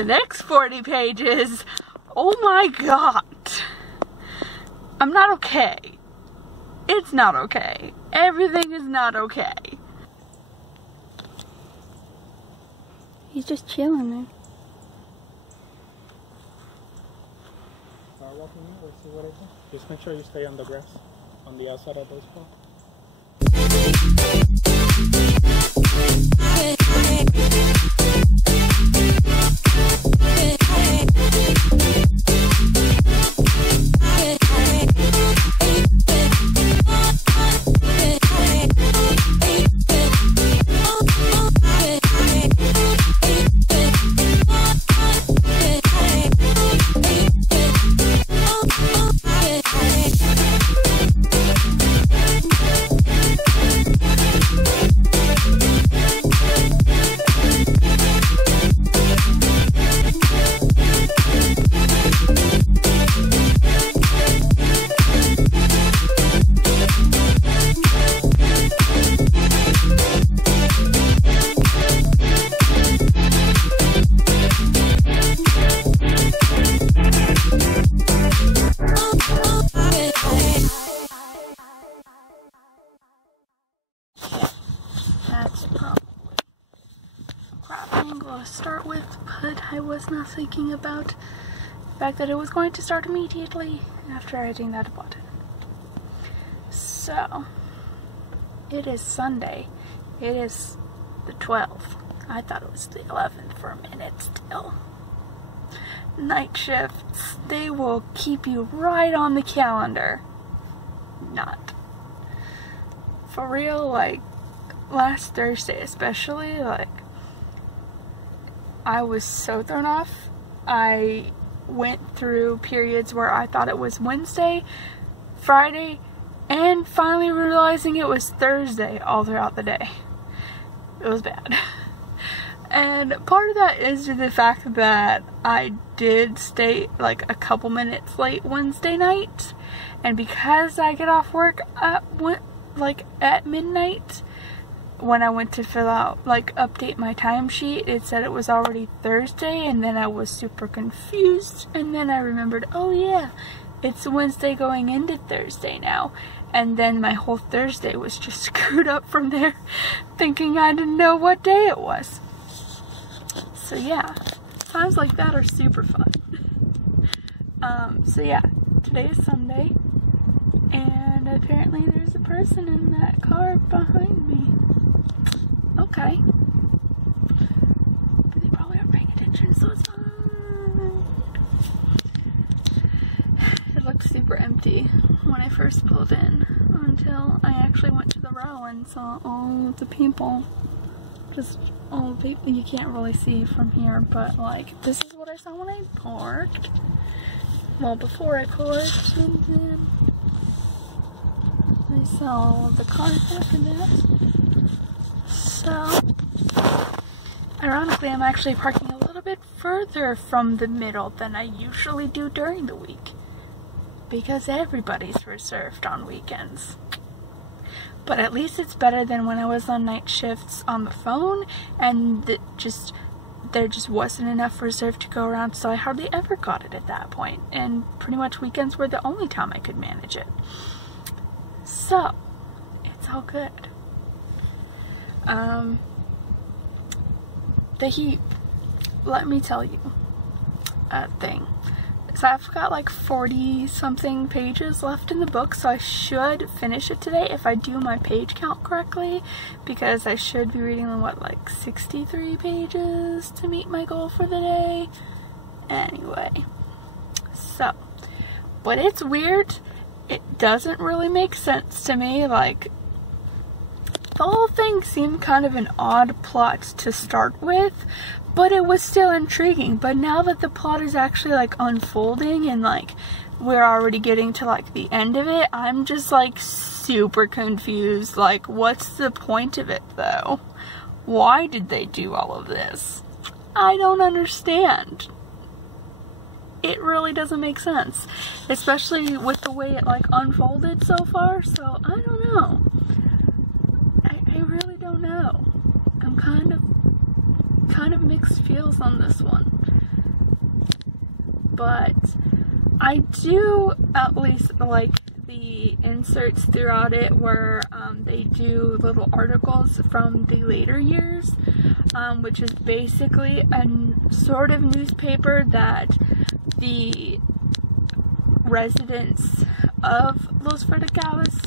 the next 40 pages, oh my god. I'm not okay. It's not okay. Everything is not okay. He's just chilling there. Start walking in, let's see what I do. Just make sure you stay on the grass, on the outside of those poles. That's probably a crap angle to start with, but I was not thinking about the fact that it was going to start immediately after hitting that button. So, it is Sunday. It is the 12th. I thought it was the 11th for a minute still. Night shifts, they will keep you right on the calendar. Not. For real, like, last Thursday especially, like, I was so thrown off. I went through periods where I thought it was Wednesday, Friday, and finally realizing it was Thursday all throughout the day. It was bad. And part of that is due to the fact that I did stay like a couple minutes late Wednesday night, and because I get off work at midnight, when I went to fill out, like, update my timesheet, it said it was already Thursday, and then I was super confused, and then I remembered, oh yeah, it's Wednesday going into Thursday now, and then my whole Thursday was just screwed up from there, thinking I didn't know what day it was. So yeah, times like that are super fun. So yeah, today is Sunday, and apparently there's a person in that car behind me. Okay. But they probably aren't paying attention, so it's fine. It looked super empty when I first pulled in, until I actually went to the row and saw all of the people. Just all the people. You can't really see from here, but like, this is what I saw when I parked. Well, before I parked, and then I saw all of the cars after that. So, ironically, I'm actually parking a little bit further from the middle than I usually do during the week, because everybody's reserved on weekends. But at least it's better than when I was on night shifts on the phone, and there just wasn't enough reserved to go around, so I hardly ever got it at that point, and pretty much weekends were the only time I could manage it. So, it's all good. The Heap, let me tell you a thing. So I've got like 40 something pages left in the book, so I should finish it today if I do my page count correctly, because I should be reading what, like 63 pages to meet my goal for the day. Anyway, so, but it's weird. It doesn't really make sense to me. Like, the whole thing seemed kind of an odd plot to start with, but it was still intriguing. But now that the plot is actually like unfolding and like we're already getting to like the end of it, I'm just like super confused. Like, what's the point of it though? Why did they do all of this? I don't understand. It really doesn't make sense, especially with the way it like unfolded so far. So I don't know. I really don't know. I'm kind of mixed feels on this one. but I do at least like the inserts throughout it where they do little articles from the later years, which is basically a sort of newspaper that the residents of Los Verticales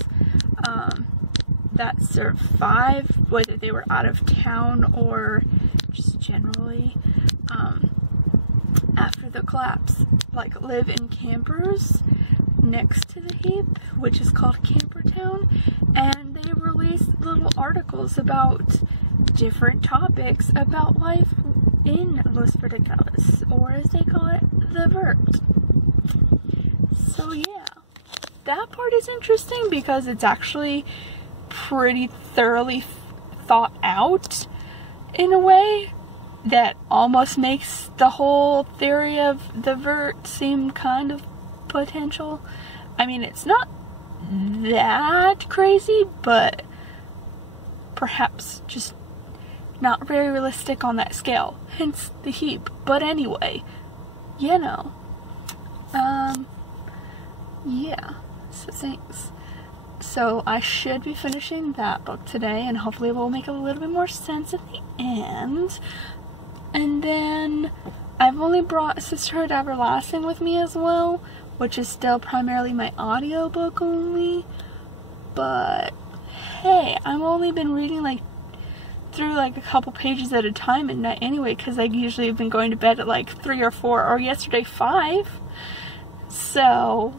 that survived, whether they were out of town or just generally after the collapse, like live in campers next to the Heap, which is called Camper Town, and they release little articles about different topics about life in Los Verticales, or as they call it, the Vert. So yeah, that part is interesting because it's actually pretty thoroughly thought out in a way that almost makes the whole theory of the Vert seem kind of potential. I mean, it's not that crazy, but perhaps just not very realistic on that scale, hence the Heap. But anyway, you know, yeah, so thanks. So I should be finishing that book today, and hopefully it will make a little bit more sense at the end. And then I've only brought Sisterhood Everlasting with me as well, which is still primarily my audiobook only. But hey, I've only been reading like through like a couple pages at a time at night anyway, because I usually have been going to bed at like 3 or 4, or yesterday 5. So,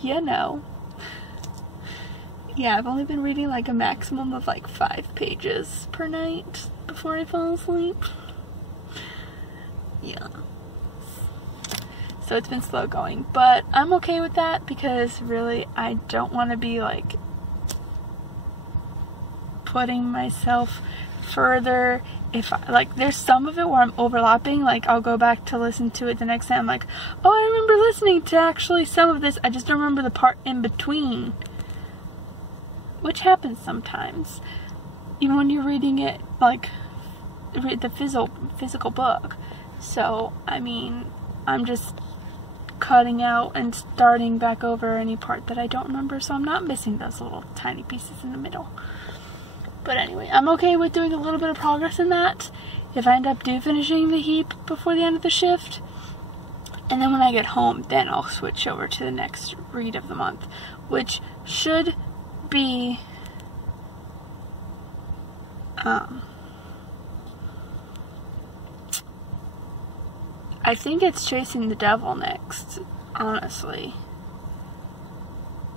you know. Yeah, I've only been reading like a maximum of like 5 pages per night before I fall asleep. Yeah. So it's been slow going, but I'm okay with that because really I don't want to be like putting myself further. If like there's some of it where I'm overlapping, like I'll go back to listen to it the next day, I'm like, oh, I remember listening to actually some of this, I just don't remember the part in between, which happens sometimes even when you're reading it, like the physical book. So I mean, I'm just cutting out and starting back over any part that I don't remember, so I'm not missing those little tiny pieces in the middle. But anyway, I'm okay with doing a little bit of progress in that if I end up finishing the Heap before the end of the shift. And then when I get home, then I'll switch over to the next read of the month, which should be I think it's Chasing the Devil next, honestly.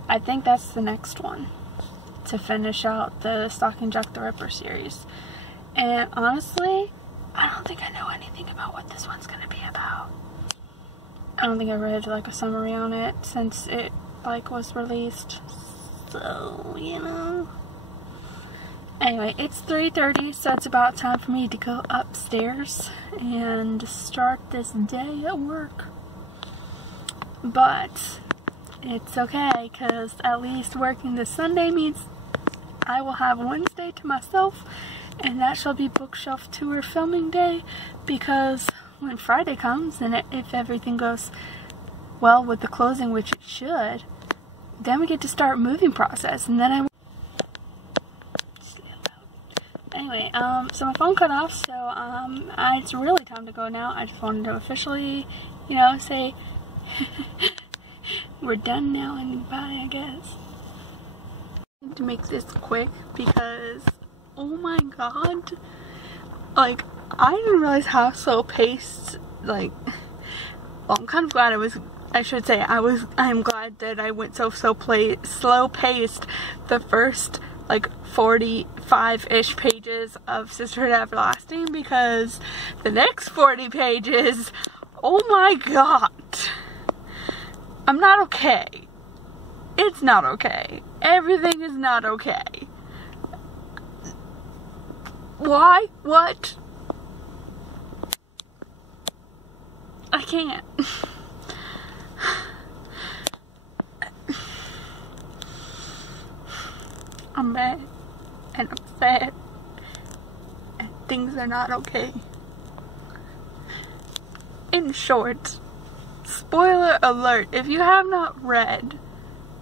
I think that's the next one to finish out the Stalking Jack the Ripper series. And honestly, I don't think I know anything about what this one's gonna be about. I don't think I read like a summary on it since it like was released. So, you know. Anyway, it's 3:30, so it's about time for me to go upstairs and start this day at work. But it's okay, because at least working this Sunday means I will have Wednesday to myself, and that shall be bookshelf tour filming day, because when Friday comes, and if everything goes well with the closing, which it should, then we get to start moving process, and then I Anyway, so my phone cut off, so it's really time to go now. I just wanted to officially, you know, say we're done now and bye, I guess. I need to make this quick because, oh my god, like, I didn't realize how slow paced, like, well, I'm kind of glad I'm glad that I went so slow paced the first like 45-ish pages of Sisterhood Everlasting, because the next 40 pages, oh my god, I'm not okay. It's not okay. Everything is not okay. Why? What? I can't. I'm mad, and I'm sad, and things are not okay. In short, spoiler alert, if you have not read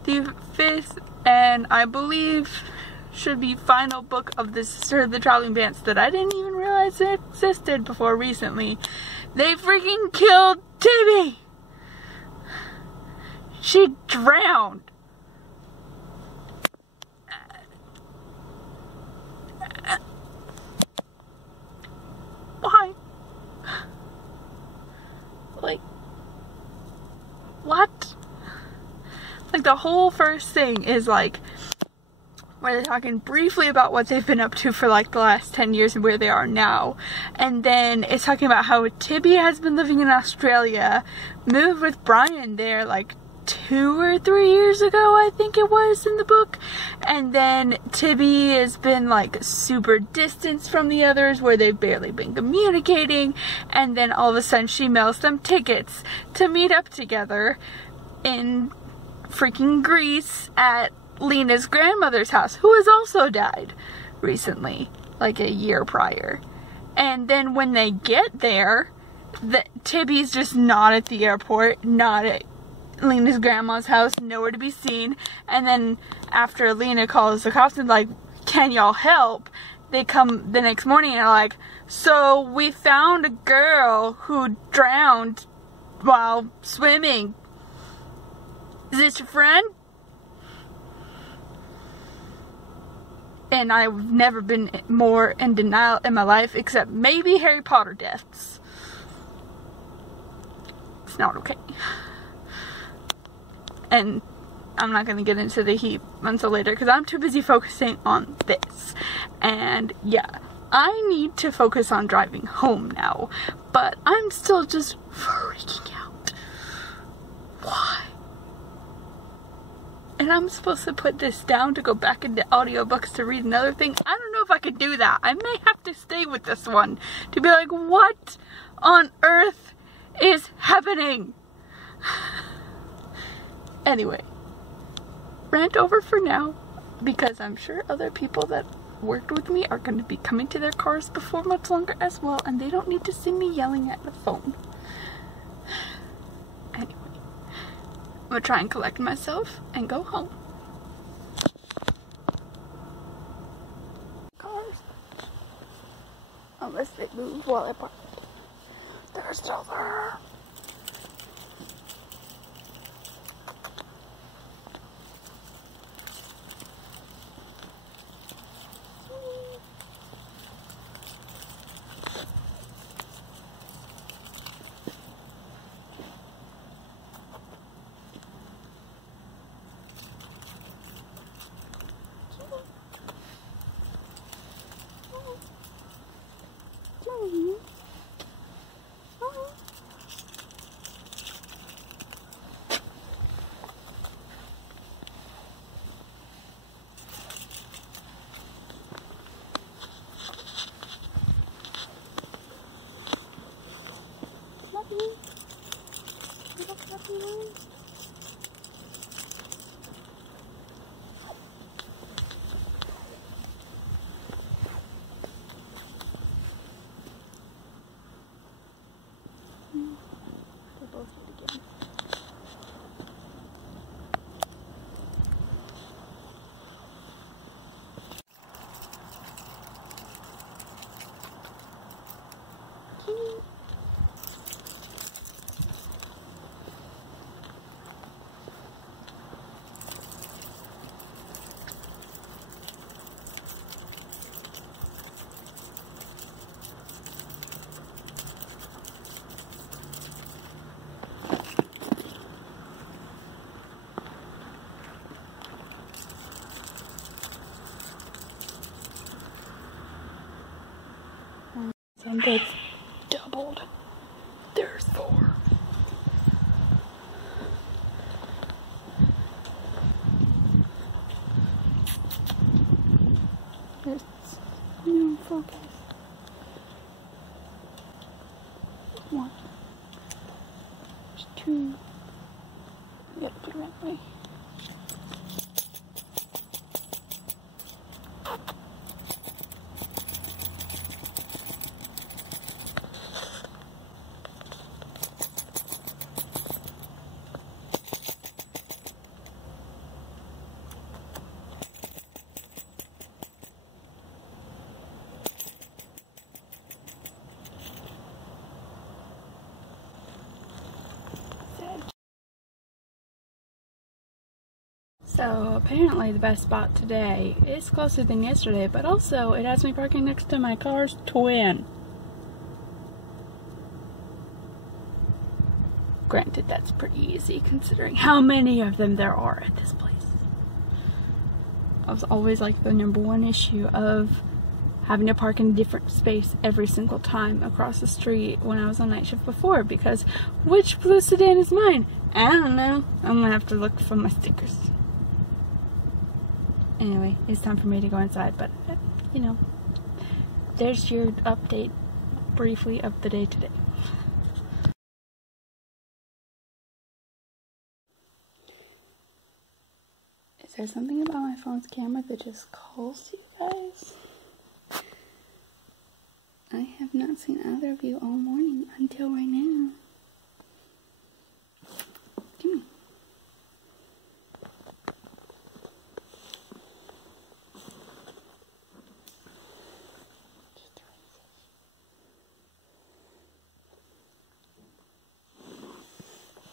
the 5th and I believe should be final book of the Sisterhood of the Traveling Pants that I didn't even realize it existed before recently, they freaking killed Tibby! She drowned! Why? Like, what? Like, the whole first thing is like where they're talking briefly about what they've been up to for like the last 10 years and where they are now, and then it's talking about how Tibby has been living in Australia, moved with Brian there like 2 or 3 years ago, I think it was in the book, and then Tibby has been like super distanced from the others where they've barely been communicating, and then all of a sudden she mails them tickets to meet up together in freaking Greece at Lena's grandmother's house, who has also died recently, like a year prior. And then when they get there, Tibby's just not at the airport, not at Lena's grandma's house, nowhere to be seen. And then after Lena calls the cops and like, can y'all help? They come the next morning and are like, so we found a girl who drowned while swimming. Is this your friend? And I've never been more in denial in my life, except maybe Harry Potter deaths. It's not okay. And I'm not going to get into the Heap until later because I'm too busy focusing on this. And yeah, I need to focus on driving home now, but I'm still just freaking out. Why? And I'm supposed to put this down to go back into audiobooks to read another thing. I don't know if I could do that. I may have to stay with this one to be like, what on earth is happening? Anyway, rant over for now, because I'm sure other people that worked with me are going to be coming to their cars before much longer as well, and they don't need to see me yelling at the phone. Anyway, I'm going to try and collect myself and go home. Cars. Unless they move while I park. They're still there. And they've doubled. There's 4. It's new focus. 1. There's 2. We gotta put it that way. So apparently the best spot today is closer than yesterday, but also it has me parking next to my car's twin. Granted, that's pretty easy considering how many of them there are at this place. I was always like the #1 issue of having to park in a different space every single time across the street when I was on night shift before, because which blue sedan is mine? I don't know. I'm gonna have to look for my stickers. Anyway, it's time for me to go inside, but you know, there's your update briefly of the day today. Is there something about my phone's camera that just calls you guys? I have not seen either of you all morning until right now. Give me.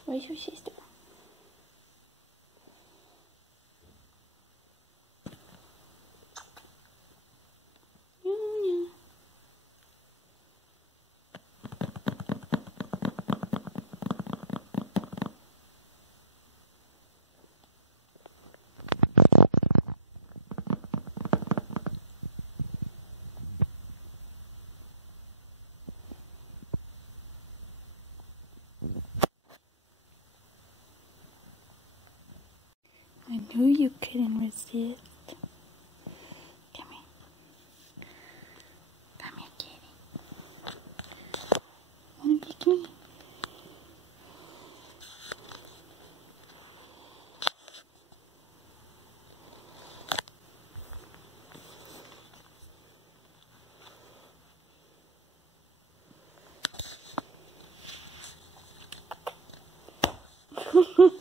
Where's your sister? I knew you couldn't resist. Come here. Come here, kitty. Wanna be kitty?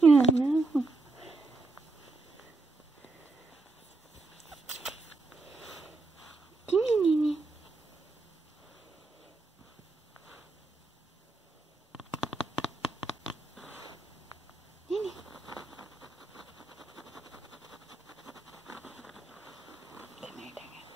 No. Give me, Nini. Nini. Come here, dang it.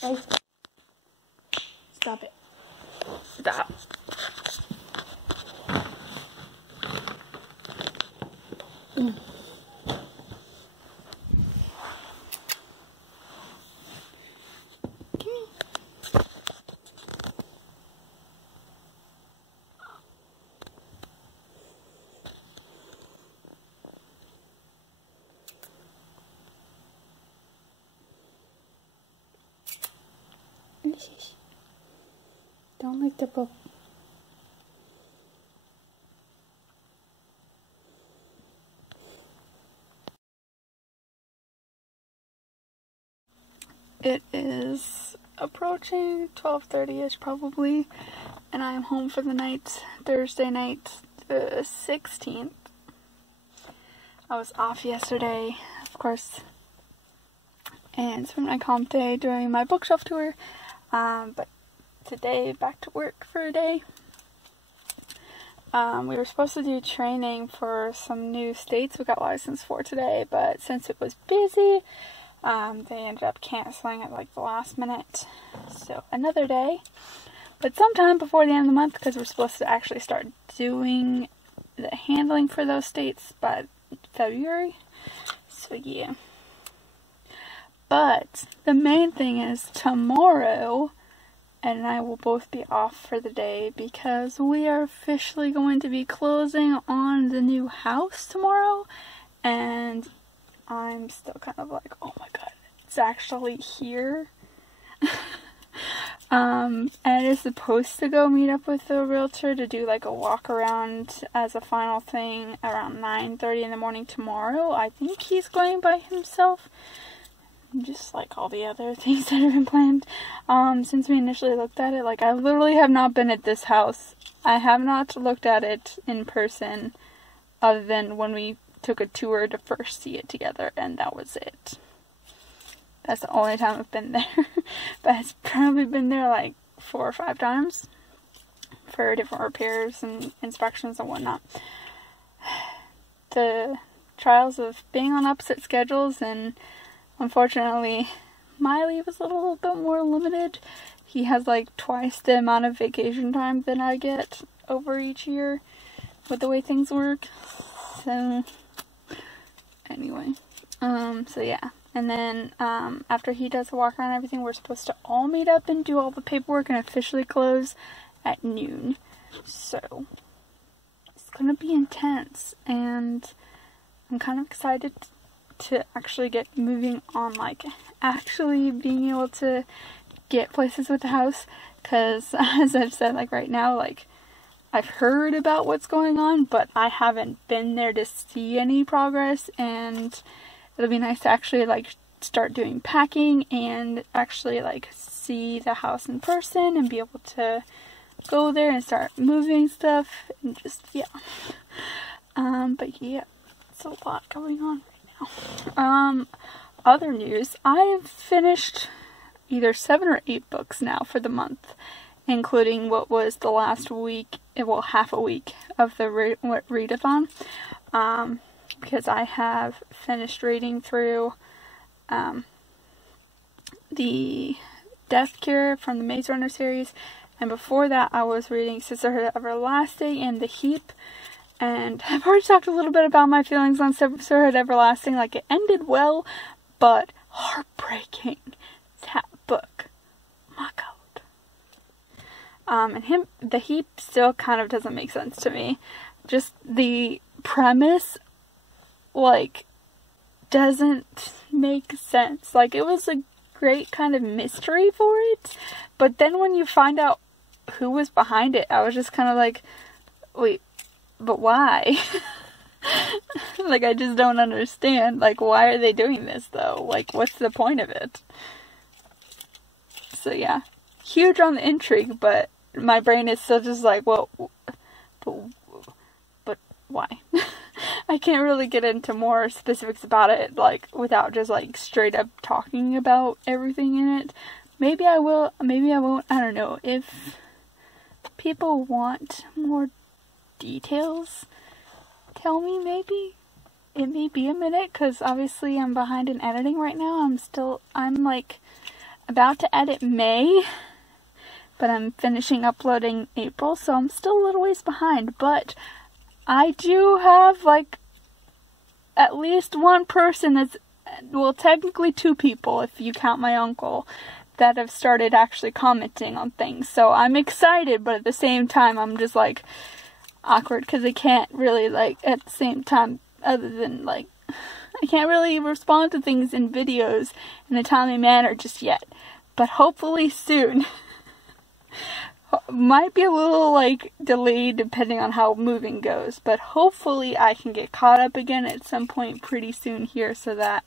Guys, stop it. Stop. Don't lick the book. It is approaching 12:30ish probably, and I am home for the night, Thursday night, the 16th. I was off yesterday, of course, and spent my comp day doing my bookshelf tour, but today back to work for a day. We were supposed to do training for some new states we got licensed for today, but since it was busy, they ended up canceling at like the last minute. So another day, but sometime before the end of the month, because we're supposed to actually start doing the handling for those states by February. So yeah. But the main thing is tomorrow and I will both be off for the day because we are officially going to be closing on the new house tomorrow, and I'm still kind of like, oh my god, it's actually here. And is supposed to go meet up with the realtor to do like a walk around as a final thing around 9:30 in the morning tomorrow. I think he's going by himself. just like all the other things that have been planned. Since we initially looked at it, like I literally have not been at this house. I have not looked at it in person other than when we took a tour to first see it together, and that was it. That's the only time I've been there. But I've probably been there like 4 or 5 times for different repairs and inspections and whatnot. The trials of being on opposite schedules, and unfortunately my leave is a little bit more limited. He has like twice the amount of vacation time than I get over each year with the way things work. So anyway, so yeah. And then after he does the walk around and everything, we're supposed to all meet up and do all the paperwork and officially close at noon. So it's gonna be intense, and I'm kind of excited to actually get moving on, like actually being able to get places with the house, because as I've said, like right now, like I've heard about what's going on, but I haven't been there to see any progress, and it'll be nice to actually like start doing packing and actually like see the house in person and be able to go there and start moving stuff and just, yeah. But yeah, it's a lot going on right now. Other news, I've finished either 7 or 8 books now for the month, including what was the last week, well, half a week of the readathon, because I have finished reading through the Death Cure from the Maze Runner series, and before that I was reading Sisterhood Everlasting and the Heap. And I've already talked a little bit about my feelings on Sisterhood Everlasting. Like, it ended well, but heartbreaking. That book. My God. And the Heap still kind of doesn't make sense to me. Just the premise, like, doesn't make sense. Like, it was a great kind of mystery for it, but then when you find out who was behind it, I was just kind of like, wait, but why? Like, I just don't understand. Like, why are they doing this, though? Like, what's the point of it? So, yeah. Huge on the intrigue, but my brain is still just like, well, but why? I can't really get into more specifics about it, like, without just, like, straight up talking about everything in it. Maybe I will, maybe I won't, I don't know. If people want more details, tell me. Maybe it may be a minute, because obviously I'm behind in editing right now. I'm like about to edit May, but I'm finishing uploading April, so I'm still a little ways behind. But I do have like at least one person that's, well, technically 2 people if you count my uncle, that have started actually commenting on things. So I'm excited, but at the same time I'm just like awkward, because I can't really, like, at the same time, other than like, I can't really respond to things in videos in a timely manner just yet, but hopefully soon. Might be a little like delayed depending on how moving goes, but hopefully I can get caught up again at some point pretty soon here, so that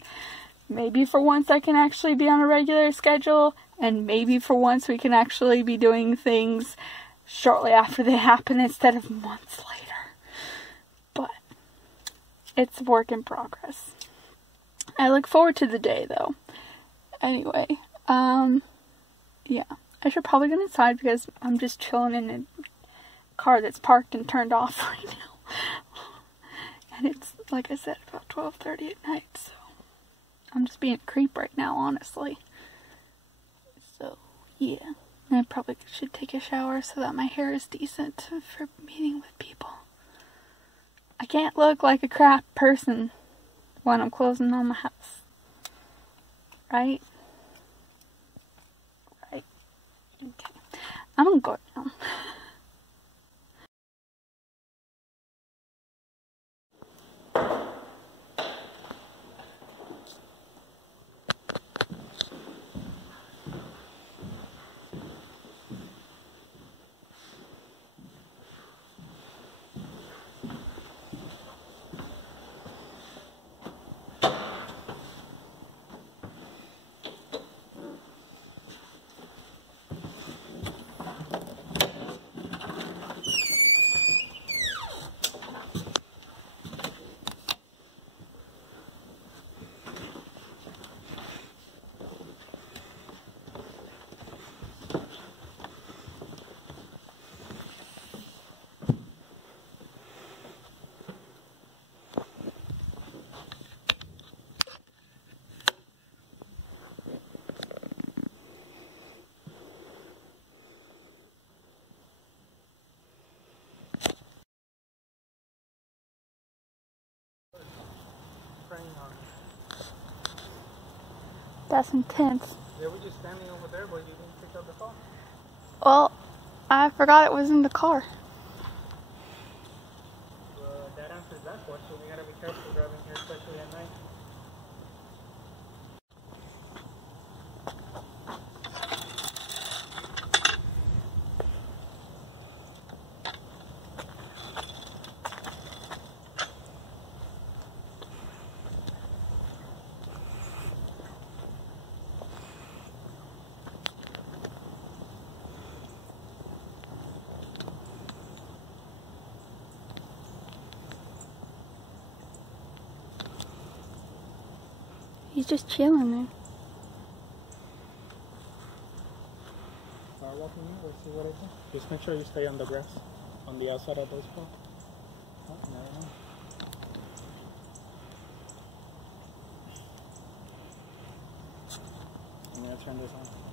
maybe for once I can actually be on a regular schedule, and maybe for once we can actually be doing things shortly after they happen instead of months later. But it's work in progress. I look forward to the day, though. Anyway, yeah. I should probably go inside, because I'm just chilling in a car that's parked and turned off right now. And it's, like I said, about 12:30 at night, so I'm just being a creep right now, honestly. So, yeah. I probably should take a shower so that my hair is decent for meeting with people. I can't look like a crap person when I'm closing on my house. Right? Right. Okay. I'm gonna go now. That's intense. They were just standing over there, but you didn't pick up the phone. Well, I forgot it was in the car. That answers that question. We gotta be careful driving here, especially at night. He's just chilling there. Start walking in, we'll see what I do. Just make sure you stay on the grass, on the outside of those poles. Oh, never know. I'm gonna turn this on.